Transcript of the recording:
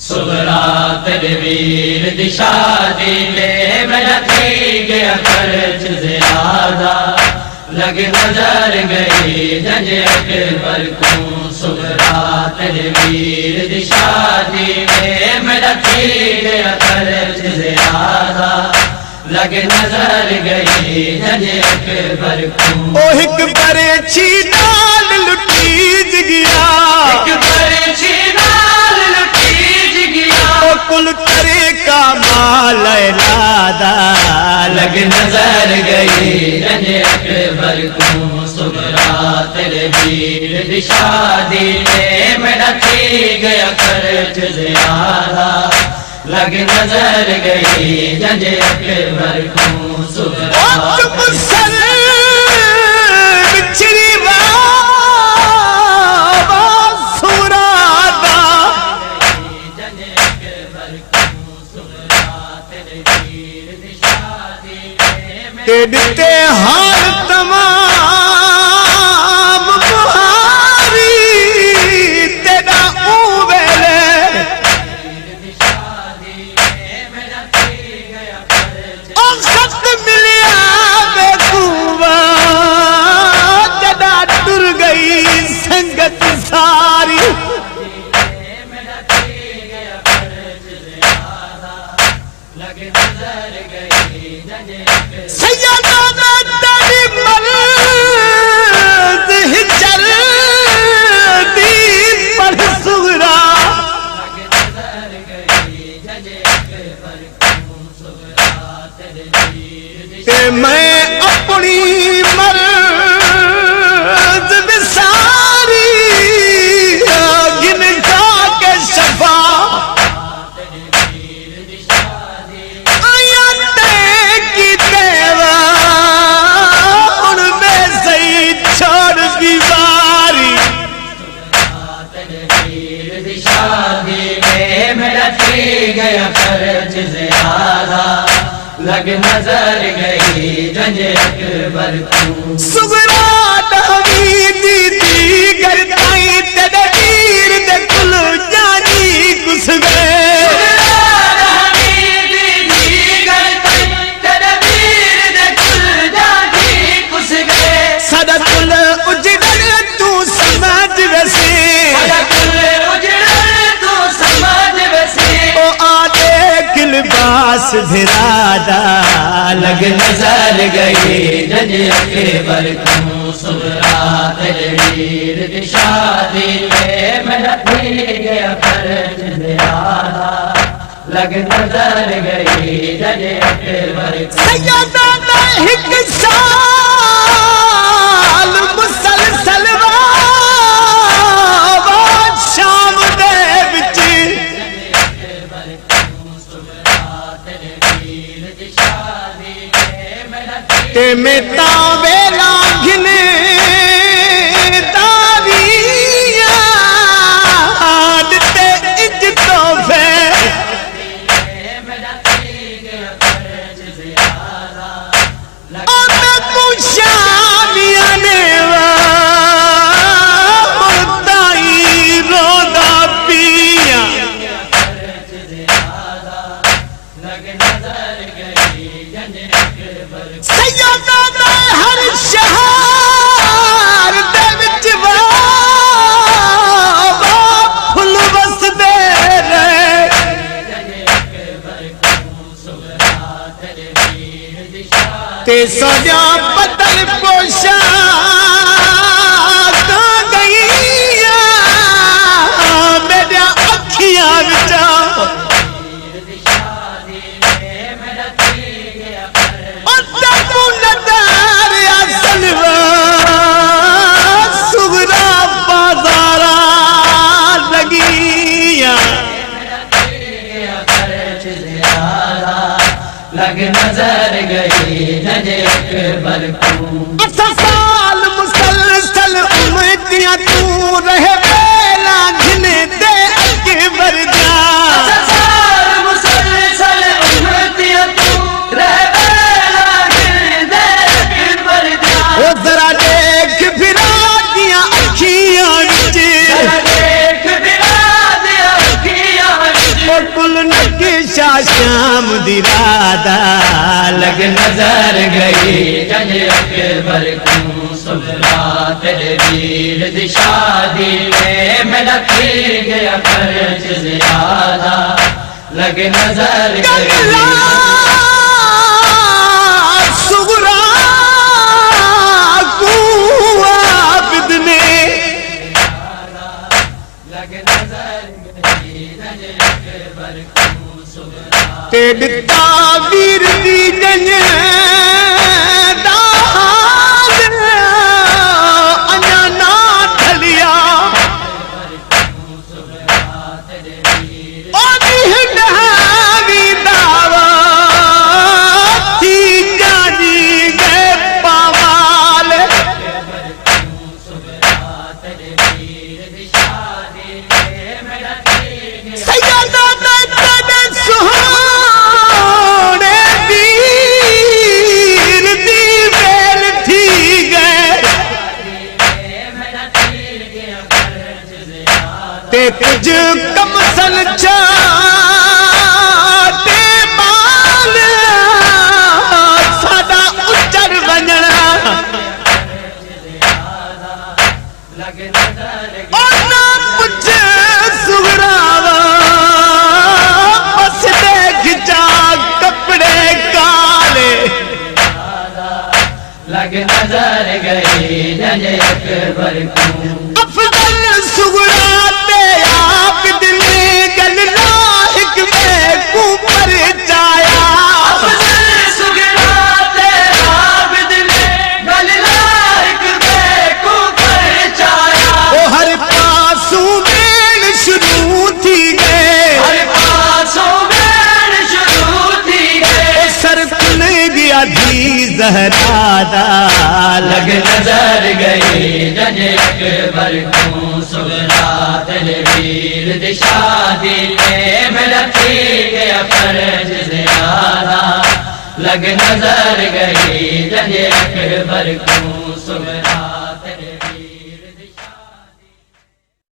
सुगरा तदवीर दिशा दी में मेरा थी गया खर्च ज्यादा लग नजर गई जंजे अकबर को सुगरा तदवीर दिशा दी में मेरा थी गया खर्च ज्यादा लग नजर गई जंजे अकबर को ओ हिक बरे छीनाल लुटीज गया कुल करे का माल लादा लग नजर गई जंजे अकबर को सुगरा तेरे वीर दिशा दी में मेरा थी गया खर्च ज्यादा लग नजर गई जंजे अकबर को सुगरा दिते हार तमाम बुहारी तेरा उवेले ओ सत मिलिया बेकुवा जदा टुर गई संगत सारी मैं अपनी मर्ज़ विसारी गिन गा के शफा आयते की देवा उनमें सही छोड़ दीवारी दिशा दी में मेरा थी गया खर्च ज्यादा लग नजर गई जंजे अकबर को सुगरा दहवीदी दी करताई तेरे वीर दे कुल जानी घुस गए सदा कुल उजड़न तू समझ वैसे ओ आदे किलबास भिरादा लग नजर गई जंजे अकबर को सुगरा तेरे वीर दिशा दी में मेरा थी गया खर्च ज्यादा लग नजर गई जंजे अकबर को सैयदा हिक साल मुसलसल शाम दे विच ते में वेला घिने दारिया ते इज्जतो फे ते सजा बदल पोशा गई मेरा अखियां विचा सुगरा बाजारा लगिया लग नजर गई जंजे अकबर को साल मुसलसल उम्मीदियां तू रहे बेला घिने दे अकबर जा मुसलसल उम्मीदियां तू रहे बेला घिने दे अकबर जा ओ जरा देख फिरा दिया अखियां विच देख बिना दिया अखियां विच लग नजर गई जंग अकबर को सुगरा तेरे वीर दी शादी में मेरा फिर गया खर्च ज्यादा लग नजर गई सुगरा को आबिद ने लग नजर गई जंग अकबर को सुगरा तेरे तावीर दी जंग कुछ कम सन चाटे बाल सादा उच्चर बनना और ना मुझे सुगरावा बस देख जा कपड़े काले लग नजर गई जंग अकबर को अफजल सुगरा ज़हरादा लग नजर गई जंग अकबर को सुगरा तेरे वीर दी शादी में मेरा फिर गया फर्ज ज्यादा लग नजर गई जंग अकबर को सुगरा